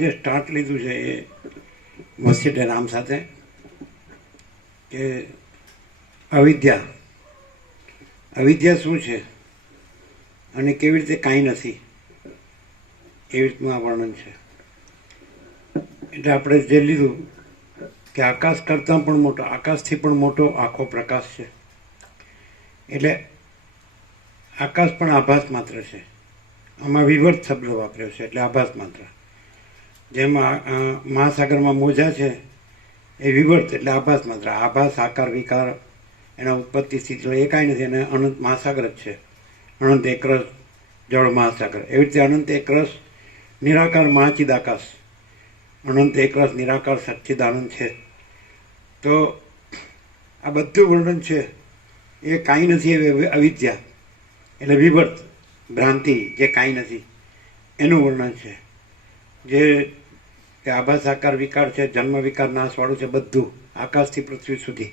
જે સ્ટાર્ટ લીધું છે એ વસીટે નામ સાથે કે અવિદ્યા અવિદ્યા શું છે અને કેવી રીતે કાંઈ નથી એવી રીતનું આ વર્ણન છે. એટલે આપણે જે લીધું કે આકાશ કરતાં પણ મોટો, આકાશથી પણ મોટો આખો પ્રકાશ છે. એટલે આકાશ પણ આભાસ માત્ર છે. આમાં વિવર્ત શબ્દ વાપર્યો છે એટલે આભાસ માત્ર. જેમાં મહાસાગરમાં મોજા છે એ વિવર્ત એટલે આભાસ માત્ર. આભાસ આકાર વિકાર એના ઉત્પત્તિ સ્થિતિ એ કાંઈ નથી, એને અનંત મહાસાગર જ છે. અનંત એકરસ જળ મહાસાગર. એવી રીતે અનંત એકરસ નિરાકાર મહાચિદ આકાશ, અનંત એકરસ નિરાકાર સચ્ચિદાનંદ છે. તો આ બધું વર્ણન છે એ કાંઈ નથી, એ અવિદ્યા એટલે વિવર્ત ભ્રાંતિ, જે કાંઈ નથી એનું વર્ણન છે. જે આભાસ આકાર વિકાર છે, જન્મ વિકાર નાશવાળું છે બધું, આકાશથી પૃથ્વી સુધી.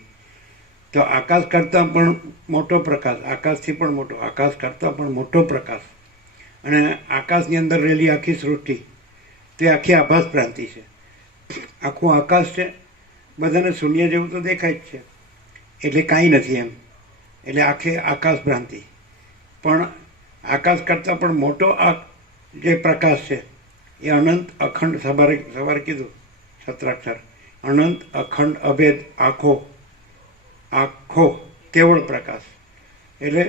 તો આકાશ કરતાં પણ મોટો પ્રકાશ, આકાશથી પણ મોટો, આકાશ કરતાં પણ મોટો પ્રકાશ, અને આકાશની અંદર રહેલી આખી સૃષ્ટિ તે આખી આભાસ ભ્રાંતિ છે. આખું આકાશ છે, બધાને શૂન્ય જેવું તો દેખાય જ છે, એટલે કાંઈ નથી એમ, એટલે આખી આકાશ ભ્રાંતિ. પણ આકાશ કરતાં પણ મોટો આ જે પ્રકાશ છે એ અનંત અખંડ, સવારે કીધું સત્રાક્ષર, અનંત અખંડ અભેદ આખો આખો કેવળ પ્રકાશ. એટલે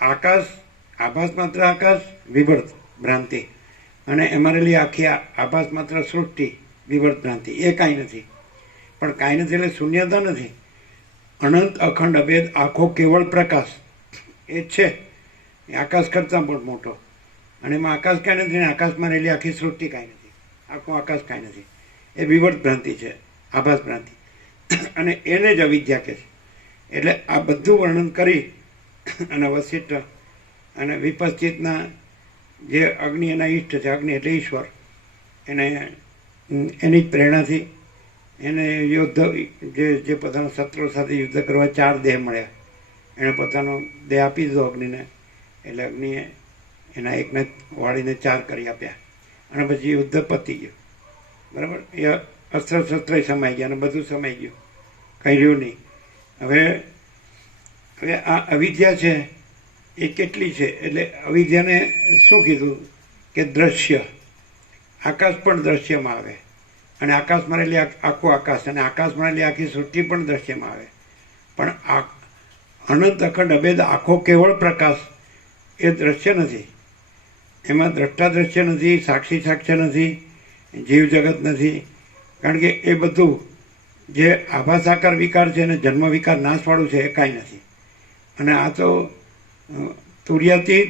આકાશ, આભાસ માત્ર આકાશ વિવર્ત ભ્રાંતિ, અને એમાં રહેલી આખી આભાસ માત્ર સૃષ્ટિ વિવર્ત ભ્રાંતિ, એ કાંઈ નથી. પણ કાંઈ નથી એટલે શૂન્યતા નથી. અનંત અખંડ અભેદ આખો કેવળ પ્રકાશ એ છે, એ આકાશ કરતાં પણ મોટો. અને એમાં આકાશ કાંઈ નથી, આકાશમાં રહેલી આખી સૃષ્ટિ કાંઈ નથી, આખું આકાશ કાંઈ નથી. એ વિવર્ત ભ્રાંતિ છે, આભાસ ભ્રાંતિ, અને એને જ અવિદ્યા કહે છે. એટલે આ બધું વર્ણન કરી અને વસિષ્ઠ અને વિપશ્ચિતના જે અગ્નિ એના ઈષ્ટ છે, અગ્નિ એટલે ઈશ્વર, એને એની જ પ્રેરણાથી એને યુદ્ધ, જે પોતાના શત્રુ સાથે યુદ્ધ કરવા 4 દેહ મળ્યા, એણે પોતાનો દેહ આપી દીધો અગ્નિને. એટલે અગ્નિએ એના એકને વાળીને 4 કરી આપ્યા, અને પછી યુદ્ધ પતી ગયું. બરાબર, એ અસ્ત્ર શસ્ત્ર સમાઈ ગયા અને બધું સમાઈ ગયું, કંઈ રહ્યું નહીં. હવે આ અવિદ્યા છે એ કેટલી છે? એટલે અવિદ્યાને શું કીધું કે દ્રશ્ય, આકાશ પણ દ્રશ્યમાં આવે, અને આકાશમાં રહેલી આખું આકાશ અને આકાશમાં રહેલી આખી સૃષ્ટિ પણ દ્રશ્યમાં આવે. પણ આ અનંત અખંડ અભેદ આખો કેવળ પ્રકાશ એ દ્રશ્ય નથી. એમાં દ્રષ્ટા દ્રશ્ય નથી, સાક્ષી સાક્ષ્ય નથી, જીવ જગત નથી. કારણ કે એ બધું જે આભાસ આકાર વિકાર છે અને જન્મ વિકાર નાશવાળું છે એ કાંઈ નથી. અને આ તો તુર્યાતીત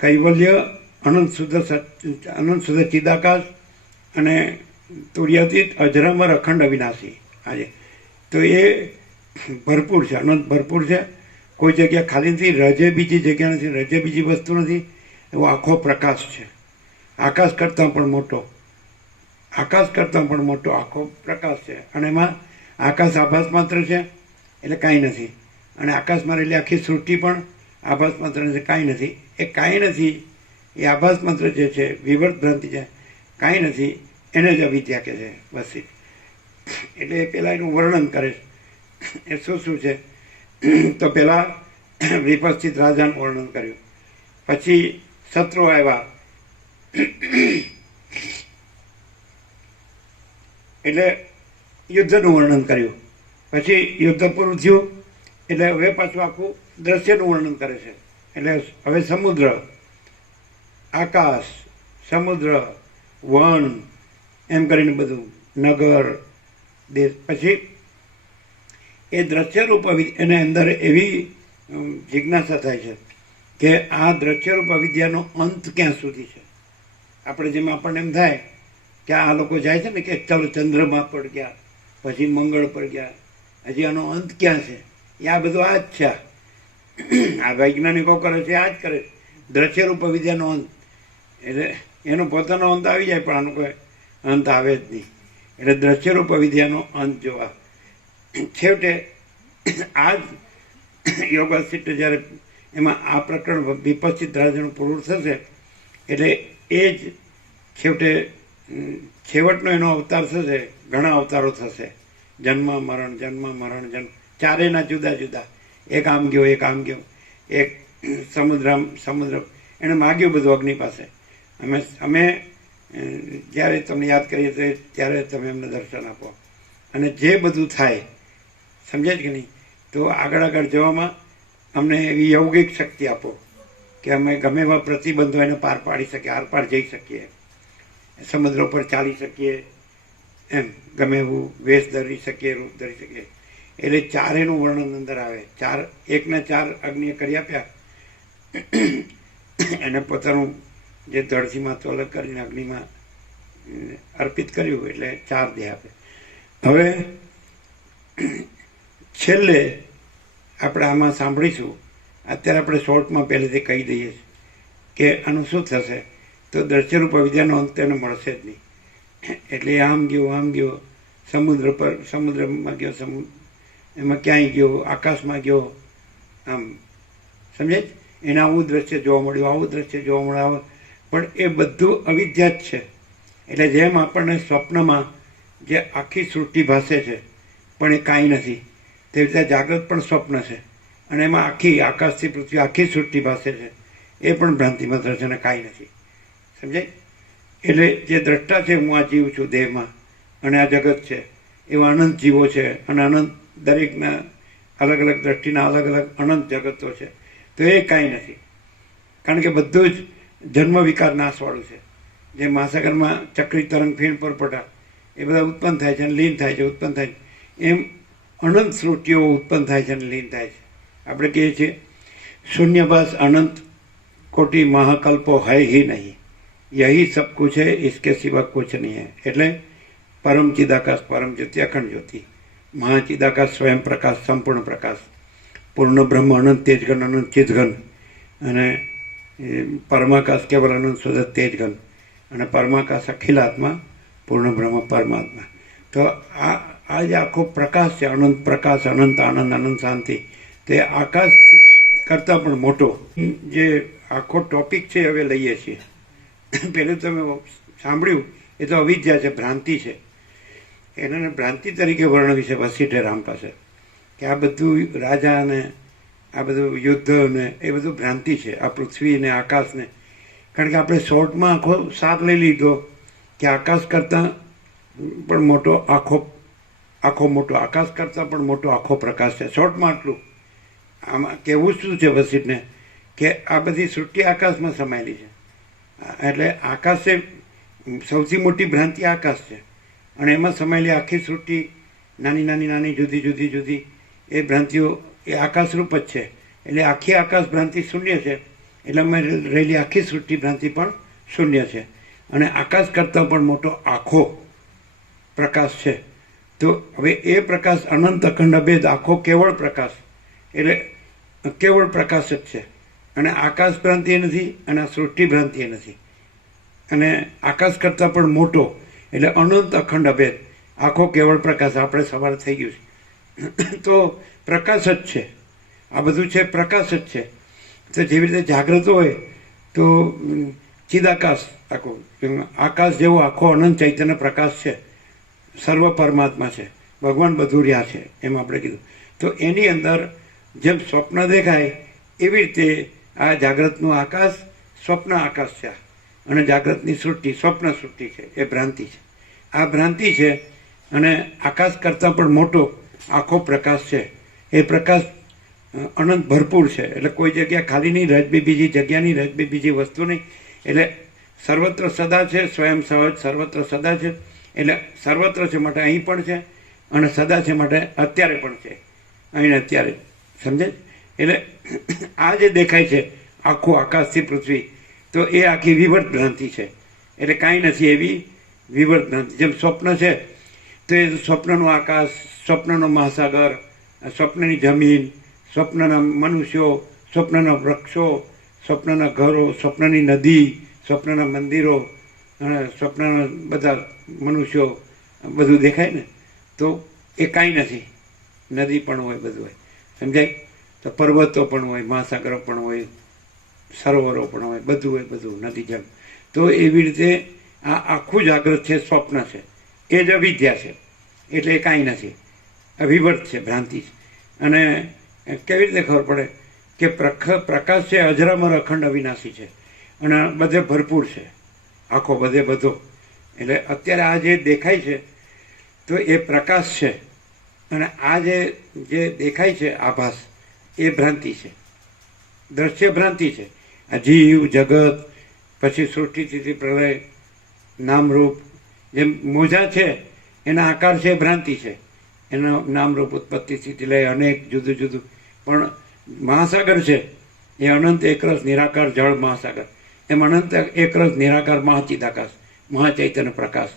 કૈવલ્ય, અનંત શુદ્ધ ચિદાકાશ અને તુર્યાતીત અજરામર અખંડ અવિનાશી. આજે તો એ ભરપૂર છે, અનંત ભરપૂર છે. કોઈ જગ્યા ખાલી નથી, રજે બીજી જગ્યા નથી, રજે બીજી વસ્તુ નથી. એવો આખો પ્રકાશ છે, આકાશ કરતાં પણ મોટો, આકાશ કરતાં પણ મોટો આખો પ્રકાશ છે. અને એમાં આકાશ આભાસ માત્ર છે એટલે કાંઈ નથી, અને આકાશમાં રહેલી આખી સૃષ્ટિ પણ આભાસ માત્ર છે, કાંઈ નથી. એ કાંઈ નથી, એ આભાસ માત્ર જે છે, વિવર્ત ભ્રાંતિ છે, કાંઈ નથી, એને જ અવિદ્યા કહે છે. બસ. એટલે એ પહેલાં એનું વર્ણન કરે છે. એ શું શું છે? તો પહેલાં વિપશ્ચિત રાજાનું વર્ણન કર્યું, પછી શત્રુ આવ્યા એટલે યુદ્ધનું વર્ણન કર્યું, પછી યુદ્ધ પૂરું થયું એટલે હવે પાછું આખું દ્રશ્યનું વર્ણન કરે છે. એટલે હવે સમુદ્ર, આકાશ, સમુદ્ર, વન, એમ કરીને બધું, નગર, દેશ. પછી એ દ્રશ્યરૂપ એને અંદર એવી જિજ્ઞાસા થાય છે કે આ દ્રશ્યરૂપ અવિદ્યાનો અંત ક્યાં સુધી છે. આપણે જેમ આપણને એમ થાય કે આ લોકો જાય છે ને કે ચાલો ચંદ્રમાં પર ગયા, પછી મંગળ પર ગયા, હજી આનો અંત ક્યાં છે? એ આ બધું આ જ છે. આ વૈજ્ઞાનિકો કરે છે, આ જ કરે છે, દ્રશ્યરૂપ અવિદ્યાનો અંત. એટલે એનો પોતાનો અંત આવી જાય, પણ આનો કોઈ અંત આવે જ નહીં. એટલે દ્રશ્યરૂપ અવિદ્યાનો અંત જોવા છેવટે આ જ યોગસિદ્ધ જ્યારે એમાં આ પ્રકરણ વિપશ્ચિત રાજાનું પૂરું થશે એટલે એ જ છેવટે છેવટનો એનો અવતાર થશે, ઘણા અવતારો થશે, જન્મ મરણ ચારેયના જુદા જુદા. એક આમ ગયો, એક આમ ગયો, એક સમુદ્ર એણે માગ્યું બધું અગ્નિ પાસે. અમે જ્યારે તમને યાદ કરીએ ત્યારે તમે એમને દર્શન આપો અને જે બધું થાય, સમજાય કે નહીં, તો આગળ જવામાં અમને એવી યૌગિક શક્તિ આપો કે અમે ગમે એવા પ્રતિબંધો એને પાર પાડી શકીએ, આરપાર જઈ શકીએ, સમુદ્ર ઉપર ચાલી શકીએ, એમ ગમે એવું વેશ ધરી શકીએ, રૂપ ધરી શકીએ. એટલે ચારેયનું વર્ણન અંદર આવે. એકને 4 અગ્નિએ કરી આપ્યા, એને પોતાનું જે ધડથી માથું અલગ કરીને અગ્નિમાં અર્પિત કર્યું એટલે 4 દેહ આપે. હવે છેલ્લે આપણે આમાં સાંભળીશું. અત્યારે આપણે શોર્ટમાં પહેલેથી કહી દઈએ કે આનું શું થશે. તો દ્રશ્યરૂપ અવિદ્યાનો અંત તેને મળશે જ નહીં. એટલે આમ ગયો સમુદ્રમાં ગયો, એમાં ક્યાંય ગયો, આકાશમાં ગયો, આમ સમજાય. એને આવું દ્રશ્ય જોવા મળ્યું, આવું દ્રશ્ય જોવા મળ્યું, પણ એ બધું અવિદ્યા જ છે. એટલે જેમ આપણને સ્વપ્નમાં જે આખી સૃષ્ટિ ભાસે છે પણ એ કાંઈ નથી, તેવી રીતે જાગ્રત પણ સ્વપ્ન છે અને એમાં આખી આકાશથી પૃથ્વી આખી સૃષ્ટિ ભાસે છે, એ પણ ભ્રાંતિ માત્ર છે અને કાંઈ નથી. સમજાય. એટલે જે દ્રષ્ટા છે, હું આ જીવ છું દેહમાં અને આ જગત છે, એવા અનંત જીવો છે અને અનંત દરેકના અલગ અલગ દ્રષ્ટિના અલગ અલગ અનંત જગતો છે. તો એ કાંઈ નથી, કારણ કે બધું જ જન્મ વિકાર નાશવાળું છે. જે મહાસાગરમાં ચક્રી તરંગ ફીણ પરપટા એ બધા ઉત્પન્ન થાય છે અને લીન થાય છે, ઉત્પન્ન થાય છે. એમ અનંત સૃષ્ટિઓ ઉત્પન્ન થાય છે અને લીન થાય છે. આપણે કહીએ છીએ શૂન્યભાસ અનંત કોટી મહાકલ્પો હૈ હી નહીં, યહી સબ કુછ है, इसके सिवा कुछ नहीं है. એટલે પરમ ચિદાકાશ, પરમ જ્યોતિ, અખંડ જ્યોતિ, મહાચિદાકાશ, સ્વયં પ્રકાશ, સંપૂર્ણ પ્રકાશ, પૂર્ણ બ્રહ્મ, અનંત તેજઘન, અનંત ચિદઘન, અને પરમાકાશ કેવલ અનંત શુદ્ધ તેજઘન, અને પરમાકાશ અખિલાત્મા, પૂર્ણ બ્રહ્મ પરમાત્મા. તો આ જે આખો પ્રકાશ છે, અનંત પ્રકાશ, અનંત આનંદ, અનંત શાંતિ, તે આકાશ કરતાં પણ મોટો જે આખો ટોપિક છે હવે લઈએ છીએ. પહેલું તમે સાંભળ્યું એ તો અવિદ્યા છે, ભ્રાંતિ છે. એને ભ્રાંતિ તરીકે વર્ણવી છે વસીઠે રામ પાસે કે આ બધું રાજા ને આ બધું યુદ્ધ ને એ બધું ભ્રાંતિ છે, આ પૃથ્વી ને આકાશને. કારણ કે આપણે શોર્ટમાં આખો સાથ લઈ લીધો કે આકાશ કરતાં પણ મોટો આકાશ કરતાં પણ મોટો આખો પ્રકાશ છે. શોર્ટમાં આટલું. આમાં કહેવું શું છે વસીઠને કે આ બધી સૃષ્ટિ આકાશમાં સમાયેલી છે. એટલે આકાશ છે સૌથી મોટી ભ્રાંતિ, આકાશ છે, અને એમાં સમાયેલી આખી સૃષ્ટિ નાની જુદી એ ભ્રાંતિઓ એ આકાશરૂપ જ છે. એટલે આખી આકાશ ભ્રાંતિ શૂન્ય છે, એટલે અમે રહેલી આખી સૃષ્ટિ ભ્રાંતિ પણ શૂન્ય છે. અને આકાશ કરતાં પણ મોટો આખો પ્રકાશ છે. તો હવે એ પ્રકાશ અનંત અખંડ અભેદ આખો કેવળ પ્રકાશ, એટલે કેવળ પ્રકાશ જ છે. અને આકાશ ભ્રાંતિ નથી અને આ સૃષ્ટિ ભ્રાંતિ નથી. અને આકાશ કરતાં પણ મોટો એટલે અનંત અખંડ અભેદ આખો કેવળ પ્રકાશ. આપણે સવાર થઈ ગયું છે તો પ્રકાશ જ છે, આ બધું છે પ્રકાશ જ છે. તો જેવી રીતે જાગ્રત હોય તો ચિદાકાશ આખો આકાશ જેવો આખો અનંત ચૈતન્ય પ્રકાશ છે, સર્વ પરમાત્મા છે, ભગવાન બધું રહ્યા છે, એમ આપણે કીધું. તો એની અંદર જેમ સ્વપ્ન દેખાય એવી રીતે આ જાગ્રતનું આકાશ સ્વપ્ન આકાશ છે, અને જાગ્રતની સૃષ્ટિ સ્વપ્ન સૃષ્ટિ છે, એ ભ્રાંતિ છે. આ ભ્રાંતિ છે અને આકાશ કરતાં પણ મોટો આખો પ્રકાશ છે. એ પ્રકાશ અનંત ભરપૂર છે, એટલે કોઈ જગ્યા ખાલી નહીં, રજબી બીજી જગ્યા નહીં, રજબી બીજી વસ્તુ નહીં. એટલે સર્વત્ર સદા છે, સ્વયં સહજ સર્વત્ર સદા છે. એટલે સર્વત્ર છે માટે અહીં પણ છે, અને સદા છે માટે અત્યારે પણ છે, અહીં અત્યારે. સમજાય. એટલે આ જે દેખાય છે આખું આકાશથી પૃથ્વી, તો એ આખી વિવર્ત ભ્રાંતિ છે. એટલે કાંઈ નથી એવી વિવર્ત ભ્રાંતિ. જેમ સ્વપ્ન છે તો એ સ્વપ્નનું આકાશ, સ્વપ્નનો મહાસાગર, સ્વપ્નની જમીન, સ્વપ્નના મનુષ્યો, સ્વપ્નના વૃક્ષો, સ્વપ્નના ઘરો, સ્વપ્નની નદી, સ્વપ્નના મંદિરો, સ્વપ્નના બધા મનુષ્યો, બધું દેખાય ને. તો એ કાંઈ નથી. નદી પણ હોય, બધું હોય. સમજાય. તો પર્વતો પણ હોય, મહાસાગરો પણ હોય, સરોવરો પણ હોય, બધું હોય, બધું નદી જેમ. તો એવી રીતે આ આખું જાગ્રત છે, સ્વપ્ન છે, એ જ અવિદ્યા છે. એટલે એ કાંઈ નથી, અવિવર્ત છે, ભ્રાંતિ છે. અને કેવી રીતે ખબર પડે કે પ્રકાશ છે અજરામર અખંડ અવિનાશી છે અને બધે ભરપૂર છે, આખો બધે બધો. એટલે અત્યારે આ જે દેખાય છે તો એ પ્રકાશ છે, અને આ જે દેખાય છે આભાસ એ ભ્રાંતિ છે, દ્રશ્ય ભ્રાંતિ છે. આ જીવ જગત, પછી સૃષ્ટિ સ્થિતિ પ્રલય, નામરૂપ, જેમ મોજા છે એના આકાર છે ભ્રાંતિ છે, એનો નામરૂપ ઉત્પત્તિ સ્થિતિ લય અનેક જુદું જુદું. પણ મહાસાગર છે એ અનંત એકરસ નિરાકાર જળ મહાસાગર, એમ અનંત એકરસ નિરાકાર મહાચિદાકાશ, મહાચૈતન્ય પ્રકાશ.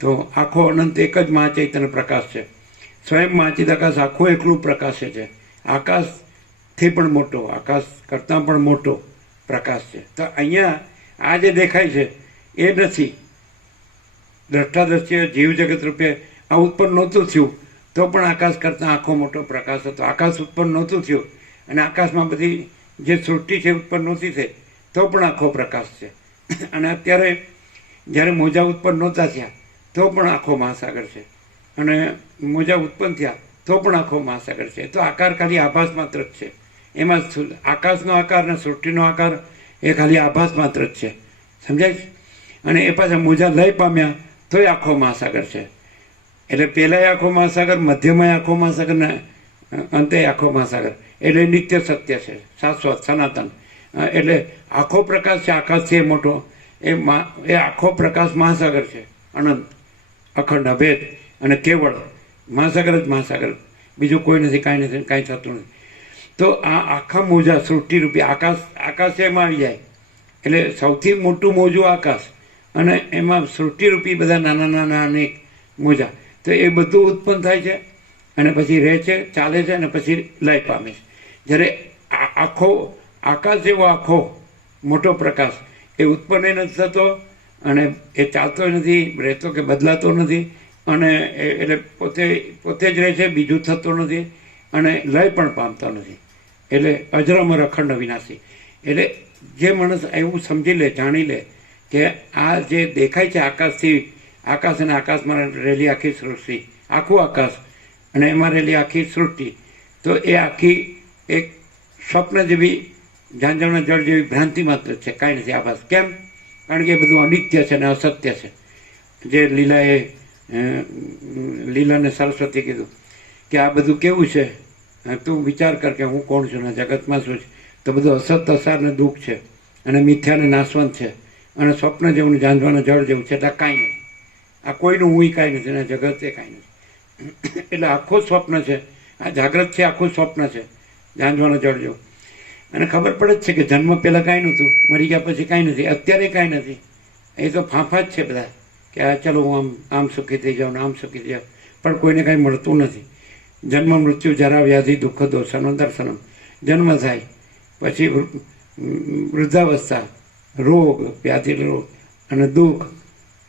તો આખો અનંત એક જ મહાચૈતન્ય પ્રકાશ છે. સ્વયં મહાચિદાકાશ આખું એકલું પ્રકાશ છે, આકાશથી પણ મોટો, આકાશ કરતાં પણ મોટો પ્રકાશ છે. તો અહીંયા આ જે દેખાય છે એ નથી દ્રષ્ટાદ્રશ્ય જીવ જગત રૂપે. આ ઉત્પન્ન નહોતું થયું તો પણ આકાશ કરતાં આખો મોટો પ્રકાશ હતો. આકાશ ઉત્પન્ન નહોતું થયું અને આકાશમાં બધી જે સૃષ્ટિ છે ઉત્પન્ન નહોતી થઈ તો પણ આખો પ્રકાશ છે. અને અત્યારે જ્યારે મોજા ઉત્પન્ન નહોતા થયા તો પણ આખો મહાસાગર છે, અને મોજા ઉત્પન્ન થયા તો પણ આખો મહાસાગર છે. તો આકાર ખાલી આભાસ માત્ર જ છે. એમાં આકાશનો આકાર અને સૃષ્ટિનો આકાર એ ખાલી આભાસ માત્ર જ છે, સમજાય છે? અને એ પાછા મોજા લય પામ્યા તોય આખો મહાસાગર છે. એટલે પહેલાંય આખો મહાસાગર, મધ્યમાંય આખો મહાસાગર ને અંતે આખો મહાસાગર. એટલે નિત્ય સત્ય છે, શાશ્વત સનાતન. એટલે આખો પ્રકાશ છે, આકાશથી મોટો એ આખો પ્રકાશ મહાસાગર છે, અનંત અખંડ અભેદ અને કેવળ મહાસાગર જ મહાસાગર, બીજું કોઈ નથી, કાંઈ નથી, કાંઈ થતું નથી. તો આ આખા મોજા સૃષ્ટિરૂપી આકાશ એમાં આવી જાય. એટલે સૌથી મોટું મોજું આકાશ, અને એમાં સૃષ્ટિરૂપી બધા નાના નાના અનેક મોજા. તો એ બધું ઉત્પન્ન થાય છે અને પછી રહે છે, ચાલે છે અને પછી લય પામે છે. જ્યારે આખો આકાશ જેવો આખો મોટો પ્રકાશ એ ઉત્પન્ન નથી થતો અને એ ચાલતો નથી, રહેતો કે બદલાતો નથી, અને એટલે પોતે જ રહે છે, બીજું થતું નથી અને લય પણ પામતો નથી. એટલે અજરામર અખંડ અવિનાશી. એટલે જે માણસ એવું સમજી લે, જાણી લે કે આ જે દેખાય છે આકાશથી, આકાશ અને આકાશમાં રહેલી આખી સૃષ્ટિ, આખું આકાશ અને એમાં રહેલી આખી સૃષ્ટિ, તો એ આખી એક સ્વપ્ન જેવી, ઝાંઝરના જળ જેવી ભ્રાંતિ માત્ર છે, કાંઈ નથી આભાસ. કેમ? કારણ કે એ બધું અનિત્ય છે અને અસત્ય છે. જે લીલાને સરસ્વતી કીધું કે આ બધું કેવું છે, તું વિચાર કર કે હું કોણ છું ને જગતમાં શું છે. તો બધું અસત અસાર ને દુઃખ છે અને મિથ્યાને નાશવંત છે અને સ્વપ્ન જેવું ઝાંઝવાના જળ જેવું છે. એટલે કાંઈ નથી, આ કોઈનું હું કાંઈ નથી અને જગત એ કાંઈ નથી. એટલે આખું સ્વપ્ન છે, આ જાગ્રત છે, આખું સ્વપ્ન છે, ઝાંઝવાના જળ જેવું. અને ખબર પડે જ છે કે જન્મ પહેલાં કાંઈ નહોતું, મરી ગયા પછી કાંઈ નથી, અત્યારે કાંઈ નથી. એ તો ફાંફા જ છે બધા કે આ ચલો હું આમ સુખી થઈ જાઉં ને આમ સુખી થઈ જાઉં, પણ કોઈને કાંઈ મળતું નથી. જન્મ મૃત્યુ જરા વ્યાધિ દુઃખ દોષનો દર્શનમ. જન્મ થાય પછી વૃદ્ધાવસ્થા, રોગ વ્યાધિ રોગ અને દુઃખ,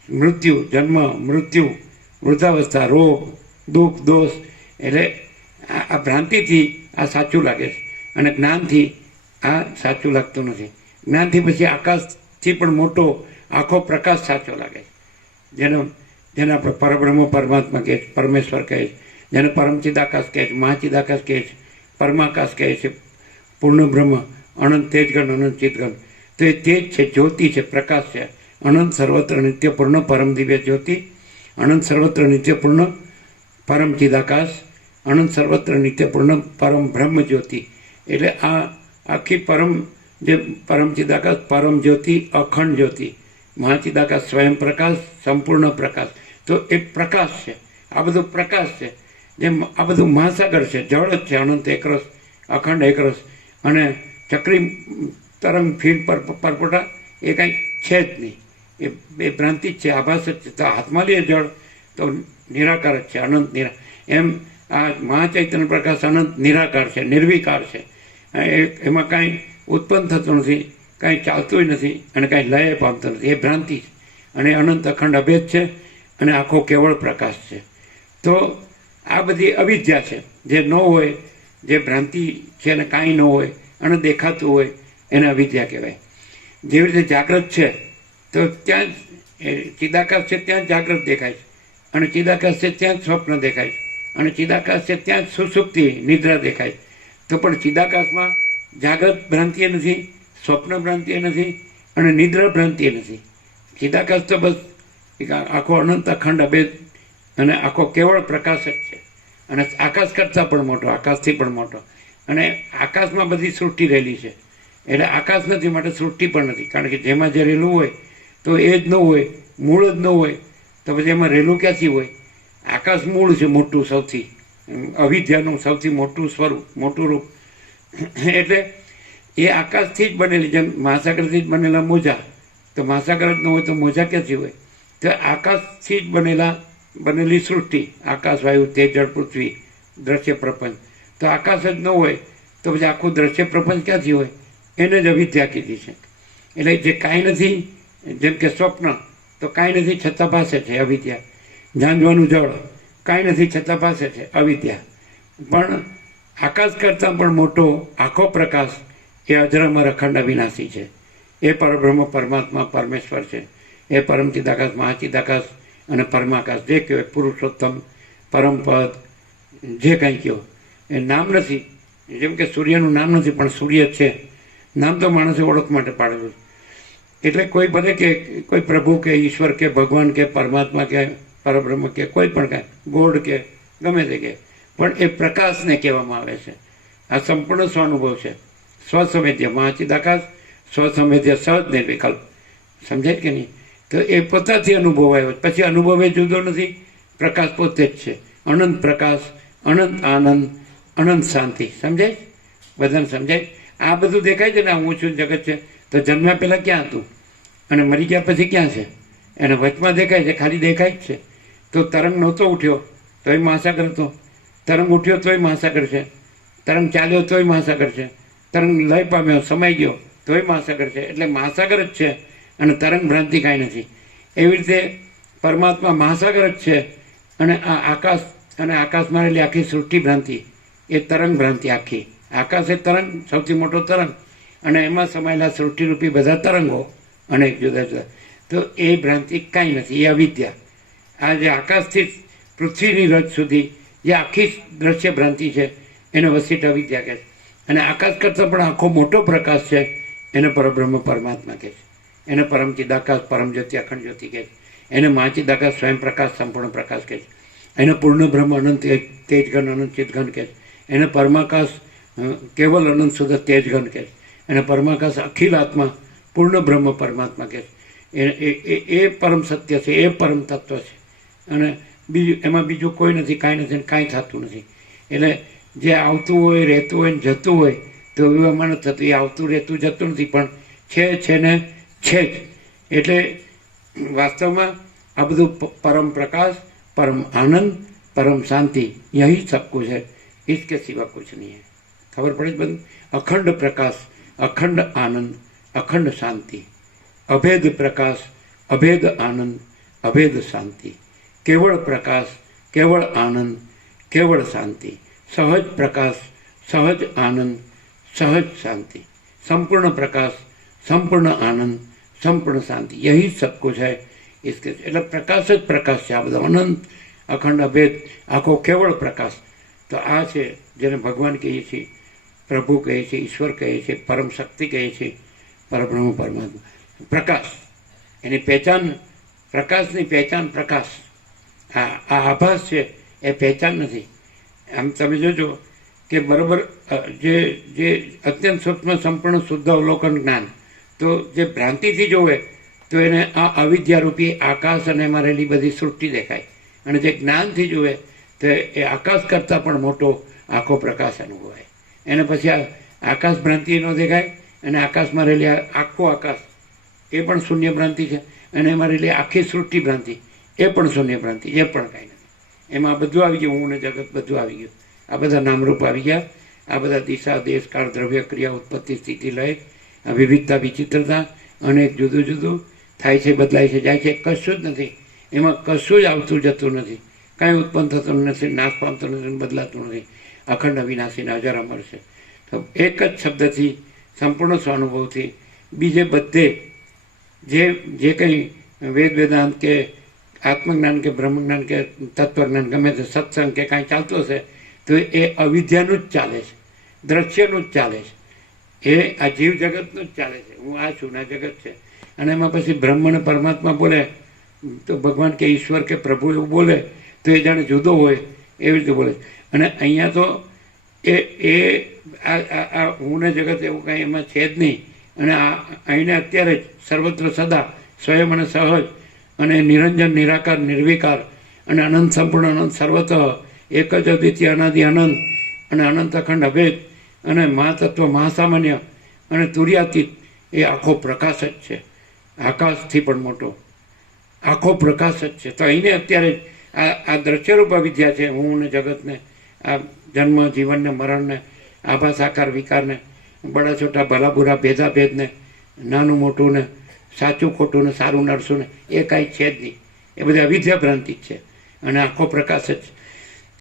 મૃત્યુ, જન્મ મૃત્યુ, વૃદ્ધાવસ્થા, રોગ દુઃખ દોષ. એટલે આ ભ્રાંતિથી આ સાચું લાગે છે અને જ્ઞાનથી આ સાચું લાગતું નથી. જ્ઞાનથી પછી આકાશથી પણ મોટો આખો પ્રકાશ સાચો લાગે છે, જેને આપણે પરબ્રહ્મ પરમાત્મા કહે છે, પરમેશ્વર કહે છે, જેને પરમચિદાકાશ કહે છે, મહાચિદાકાશ કહે છે, પરમાકાશ કહે છે, પૂર્ણ બ્રહ્મ, અનંત તેજગણ, અનંત ચિતગણ. તો એ તેજ છે, જ્યોતિ છે, પ્રકાશ છે, અનંત સર્વત્ર નિત્યપૂર્ણ પરમ દિવ્ય જ્યોતિ, અનંત સર્વત્ર નિત્યપૂર્ણ પરમ ચિદાકાશ, અનંત સર્વત્ર નિત્યપૂર્ણ પરમ બ્રહ્મ જ્યોતિ. એટલે આ આખી જે પરમ ચિદાકાશ, પરમ જ્યોતિ, અખંડ જ્યોતિ, મહાચિદાકાશ, સ્વયં પ્રકાશ, સંપૂર્ણ પ્રકાશ. તો એ પ્રકાશ છે, આ બધું પ્રકાશ છે. જેમ આ બધું મહાસાગર છે, જળ જ છે, અનંત એકરસ, અખંડ એકરસ. અને ચક્રી તરંગ ફીણ પરપોટા એ કાંઈ છે જ નહીં, એ ભ્રાંતિ જ છે, આભાસ જ છે. તો હાથમાં લે જળ તો નિરાકાર જ છે, અનંત એમ આ મહાચૈતન્ય પ્રકાશ અનંત નિરાકાર છે, નિર્વિકાર છે. એમાં કાંઈ ઉત્પન્ન થતું નથી, કાંઈ ચાલતું નથી અને કાંઈ લય પામતું નથી. એ ભ્રાંતિ છે અને અનંત અખંડ અભેદ છે અને આખો કેવળ પ્રકાશ છે. તો આ બધી અવિદ્યા છે, જે ન હોય, જે ભ્રાંતિ છે અને કાંઈ ન હોય અને દેખાતું હોય એને અવિદ્યા કહેવાય. જેવી રીતે જાગ્રત છે તો ત્યાં એ ચિદાકાશ છે ત્યાં જાગ્રત દેખાય છે, અને ચિદાકાશ છે ત્યાં જ સ્વપ્ન દેખાય છે, અને ચિદાકાશ છે ત્યાં જ સુસુપ્તિ નિદ્રા દેખાય. તો પણ ચિદાકાશમાં જાગ્રત ભ્રાંતિએ નથી, સ્વપ્ન ભ્રાંતિએ નથી, અને નિદ્રા ભ્રાંતિએ નથી. ચિદાકાશ તો બસ એક આખો અનંત અખંડ અભેદ અને આખો કેવળ પ્રકાશ જ છે, અને આકાશ કરતાં પણ મોટો, આકાશથી પણ મોટો. અને આકાશમાં બધી સૃષ્ટિ રહેલી છે, એટલે આકાશ નથી માટે સૃષ્ટિ પણ નથી. કારણ કે જેમાં જે રહેલું હોય તો એ જ ન હોય, મૂળ જ ન હોય, તો પછી એમાં રહેલું ક્યાંથી હોય? આકાશ મૂળ છે, મોટું, સૌથી અવિદ્યાનું સૌથી મોટું સ્વરૂપ, મોટું રૂપ. એટલે એ આકાશથી જ બનેલી, જેમ મહાસાગરથી જ બનેલા મોજા, તો મહાસાગર જ ન હોય તો મોજા ક્યાંથી હોય? તો આકાશથી જ બનેલી સૃષ્ટિ, આકાશ, વાયુ, તેજ, જળ, પૃથ્વી, દ્રશ્ય પ્રપંચ. તો આકાશ જ ન હોય તો પછી આખું દ્રશ્ય પ્રપંચ ક્યાંથી હોય? એને જ અવિદ્યા કીધી છે. એટલે જે કાંઈ નથી, જેમ કે સ્વપ્ન, તો કાંઈ નથી છતાં પાસે છે, અવિદ્યા. ઝાંઝવાનું જળ, કાંઈ નથી છતાં પાસે છે, અવિદ્યા. પણ આકાશ કરતાં પણ મોટો આખો પ્રકાશ એ અજરામર અખંડ અવિનાશી છે. એ પરબ્રહ્મ, પરમાત્મા, પરમેશ્વર છે. એ પરમ ચિદાકાશ, મહાચિદાકાશ અને પરમાકાશ, જે કહેવાય પુરુષોત્તમ, પરમપદ, જે કંઈ કહો. એ નામ નથી, જેમ કે સૂર્યનું નામ નથી પણ સૂર્ય છે. નામ તો માણસે ઓળખ માટે પાડેલું. એટલે કોઈ ભલે કે કોઈ પ્રભુ કે ઈશ્વર કે ભગવાન કે પરમાત્મા કે પરબ્રહ્મ કે કોઈ પણ કાંઈ ગોડ કે ગમે તે કે, પણ એ પ્રકાશને કહેવામાં આવે છે. આ સંપૂર્ણ સ્વાનુભવ છે, સ્વસંવેદ્ય મહાચિદાકાશ, સ્વસંવેદ્ય સહજ નિર્વિકલ્પ. સમજાય કે નહીં? તો એ પોતાથી અનુભવ આવ્યો, પછી અનુભવ એ જુદો નથી, પ્રકાશ પોતે જ છે. અનંત પ્રકાશ, અનંત આનંદ, અનંત શાંતિ. સમજાય? બધાને સમજાય? આ બધું દેખાય છે ને, હું છું જગત છે, તો જન્મ્યા પહેલાં ક્યાં હતું અને મરી ગયા પછી ક્યાં છે? એને વચમાં દેખાય છે, ખાલી દેખાય જ છે. તો તરંગ નહોતો ઉઠ્યો તોય મહાસાગર હતો, તરંગ ઉઠ્યો તોય મહાસાગર છે, તરંગ ચાલ્યો તોય મહાસાગર છે, તરંગ લય પામ્યો, સમાઈ ગયો તોય મહાસાગર છે. એટલે મહાસાગર જ છે, અને તરંગ ભ્રાંતિ કાંઈ નથી. એવી રીતે પરમાત્મા મહાસાગર જ છે, અને આ આકાશ અને આકાશમાં રહેલી આખી સૃષ્ટિ ભ્રાંતિ એ તરંગ ભ્રાંતિ આખી. આકાશ એ તરંગ, સૌથી મોટો તરંગ, અને એમાં સમાયેલા સૃષ્ટિરૂપી બધા તરંગો અનેક જુદા જુદા. તો એ ભ્રાંતિ કાંઈ નથી, એ અવિદ્યા. આ જે આકાશથી પૃથ્વીની રજ સુધી જે આખી દ્રશ્ય ભ્રાંતિ છે એને વસિષ્ઠ અવિદ્યા કહે છે. અને આકાશ કરતાં પણ આખો મોટો પ્રકાશ છે એને પરબ્રહ્મ પરમાત્મા કહે છે. એને પરમ ચિદાકાશ, પરમ જ્યોતિ, અખંડ જ્યોતિ કહે છે. એને મહાચિદાકાશ, સ્વયં પ્રકાશ, સંપૂર્ણ પ્રકાશ કહે છે. એને પૂર્ણ બ્રહ્મ, અનંત તેજઘન, અનંત ચિદઘન કહે છે. એને પરમાકાશ, કેવલ અનંત શુદ્ધ તેજઘન કહે છે. એને પરમાકાશ, અખિલ આત્મા, પૂર્ણ બ્રહ્મ પરમાત્મા કહે છે. એ પરમ સત્ય છે, એ પરમ તત્વ છે. અને બીજું એમાં બીજું કોઈ નથી, કાંઈ નથી, કાંઈ થતું નથી. એટલે જે આવતું હોય, રહેતું હોય ને જતું હોય, તો એવું એમાં નથી થતું. એ આવતું, રહેતું, જતું નથી, પણ છે ને છે જ. એટલે વાસ્તવમાં આ બધું પરમ પ્રકાશ, परम आनंद, परम शांति, यही सब कुछ है, इसके सिवा कुछ नहीं है. खबर पड़े बंद? अखंड प्रकाश, अखंड आनंद, अखंड शांति, अभेद प्रकाश, अभेद आनंद, अभेद शांति, केवल प्रकाश, केवल आनंद, केवल शांति, सहज प्रकाश, सहज आनंद, सहज शांति, संपूर्ण प्रकाश, संपूर्ण आनंद, संपूर्ण शांति, यही सब कुछ है. इसके એટલે પ્રકાશ જ પ્રકાશ છે. આ બધો અનંત અખંડ અભેદ આખો કેવળ પ્રકાશ. તો આ છે જેને ભગવાન કહીએ છીએ, પ્રભુ કહીએ છીએ, ઈશ્વર કહીએ છીએ, પરમ શક્તિ કહીએ છીએ, પરબ્રહ્મ પરમાત્મા. પ્રકાશ એની પહેચાન, પ્રકાશની પહેચાન પ્રકાશ. આ આભાસ છે એ પહેચાન નથી. આમ તમે જોજો કે બરાબર જે અત્યંત સૂક્ષ્મ સંપૂર્ણ શુદ્ધ અવલોકન જ્ઞાન, તો જે ભ્રાંતિથી જોવે તો એને આ અવિદ્યારૂપી આકાશ અને એમાં રહેલી બધી સૃષ્ટિ દેખાય, અને જે જ્ઞાનથી જુએ તો એ આકાશ કરતાં પણ મોટો આખો પ્રકાશ અનુભવાય. એને પછી આ આકાશ ભ્રાંતિ ન દેખાય, અને આકાશમાં રહેલી આખો આકાશ એ પણ શૂન્ય ભ્રાંતિ છે, અને એમાં રહેલી આખી સૃષ્ટિ ભ્રાંતિ એ પણ શૂન્ય ભ્રાંતિ, એ પણ કાંઈ નથી. એમાં બધું આવી ગયું, હું ને જગત બધું આવી ગયું. આ બધા નામરૂપ આવી ગયા, આ બધા દિશા, દેશ, કાળ, દ્રવ્ય, ક્રિયા, ઉત્પત્તિ, સ્થિતિ, લય, આ વિવિધતા, વિચિત્રતા, અનેક જુદું જુદું થાય છે, બદલાય છે, જાય છે. કશું જ નથી એમાં, કશું જ આવતું જતું નથી, કાંઈ ઉત્પન્ન થતું નથી, નાશ પામતું નથી, બદલાતું નથી. અખંડ અવિનાશીને અજર અમર છે. તો એક જ શબ્દથી, સંપૂર્ણ સ્વાનુભવથી, બીજે બધે જે કંઈ વેદ વેદાંત કે આત્મજ્ઞાન કે બ્રહ્મજ્ઞાન કે તત્વજ્ઞાન ગમે તે સત્સંગ કે કાંઈ ચાલતો હશે તો એ અવિદ્યાનું જ ચાલે છે, દ્રશ્યનું જ ચાલે છે, એ આ જીવ જગતનું જ ચાલે છે. હું આ છું ને આ જગત છે. અને એમાં પછી બ્રહ્મ અને પરમાત્મા બોલે તો ભગવાન કે ઈશ્વર કે પ્રભુ એવું બોલે તો એ જાણે જુદો હોય એવી રીતે બોલે. અને અહીંયા તો એ આ હું ને જગત એવું કાંઈ એમાં છે જ નહીં. અને અહીંને અત્યારે જ સર્વત્ર સદા સ્વયં અને સહજ અને નિરંજન નિરાકાર નિર્વિકાર અને અનંત સંપૂર્ણ અનંત સર્વતઃ એક જ અદ્વિતીય અનાદિ અનંત અને અનંત અખંડ અભેદ અને મહાતત્વ મહાસામાન્ય અને તુર્યાતીત એ આખો પ્રકાશ જ છે, આકાશથી પણ મોટો આખો પ્રકાશ જ છે. તો અહીંને અત્યારે આ દ્રશ્યરૂપ વિદ્યા છે. હું ને જગતને આ જન્મ જીવનને મરણને આભાસ આકાર વિકારને બડા છોટા ભલા બુરા ભેદાભેદને નાનું મોટું ને સાચું ખોટું ને સારું નરસું ને એ કાંઈ છે જ નહીં. એ બધી અવિદ્યા ભ્રાંતિ જ છે અને આખો પ્રકાશ જ.